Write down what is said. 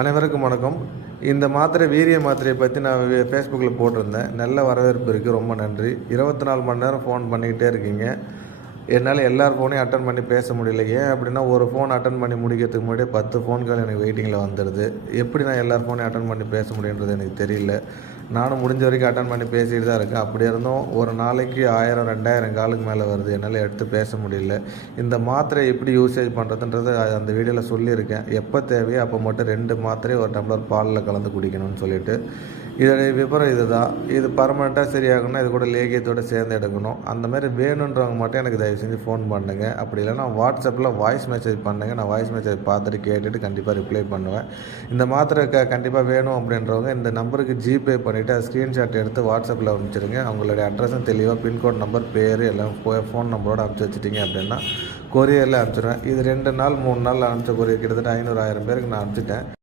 அனைவருக்கும் வணக்கம். இந்த மாத்திரை வீரிய மாத்திரையை பற்றி நான் ஃபேஸ்புக்கில் போட்டிருந்தேன். நல்ல வரவேற்பு இருக்குது. ரொம்ப நன்றி. 24 மணி நேரம் ஃபோன் பண்ணிக்கிட்டே இருக்கீங்க. என்னால் எல்லார் ஃபோனையும் அட்டன் பண்ணி பேச முடியல. ஏன் அப்படின்னா, ஒரு ஃபோன் அட்டன் பண்ணி முடிக்கிறதுக்கு முன்னாடியே 10 ஃபோன்கள் எனக்கு வெயிட்டிங்கில் வந்துடுது. எப்படி நான் எல்லார் ஃபோனையும் அட்டன் பண்ணி பேச முடியுன்றது எனக்கு தெரியல. நானும் முடிஞ்ச வரைக்கும் அட்டன் பண்ணி பேசிகிட்டு தான் இருக்கேன். அப்படி இருந்தும் ஒரு நாளைக்கு 1000 2000 காலுக்கு மேலே வருது. என்னால் எடுத்து பேச முடியல. இந்த மாத்திரை எப்படி யூசேஜ் பண்ணுறதுன்றது அந்த வீடியோவில் சொல்லியிருக்கேன். எப்போ தேவையோ அப்போ மட்டும் 2 மாத்திரை ஒரு டம்ளர் பாலில் கலந்து குடிக்கணும்னு சொல்லிட்டு. இதோடைய விவரம் இது தான். இது பர்மனெண்ட்டாக சரியாகணும்னா இது கூட லேகியத்தோடு சேர்ந்து எடுக்கணும். அந்த மாதிரி வேணுன்றவங்க மட்டும் எனக்கு தயவு செஞ்சு ஃபோன் பண்ணுங்க. அப்படி இல்லைனா வாட்ஸ்அப்பில் வாய்ஸ் மெசேஜ் பண்ணுங்கள். நான் வாய்ஸ் மெசேஜ் பார்த்துட்டு கேட்டுட்டு கண்டிப்பாக ரிப்ளை பண்ணுவேன். இந்த மாத்திரை கண்டிப்பாக வேணும் அப்படின்றவங்க இந்த நம்பருக்கு ஜிபே பண்ணிவிட்டு அதை ஸ்க்ரீன்ஷாட் எடுத்து வாட்ஸ்அப்பில் அனுப்பிச்சிடுங்க. அவங்களுடைய அட்ரஸும் தெளிவாக பின்கோட் நம்பர் பேர் எல்லாம் ஃபோன் நம்பரோடு அனுப்பிச்சி வச்சுட்டிங்க அப்படின்னா கொரியரில் அனுப்பிச்சிடுவேன். இது 2 நாள் 3 நாள் அனுப்பிச்ச கொரியர் கிட்டத்தட்ட 500 1000 பேருக்கு நான் அனுப்பிச்சிட்டேன்.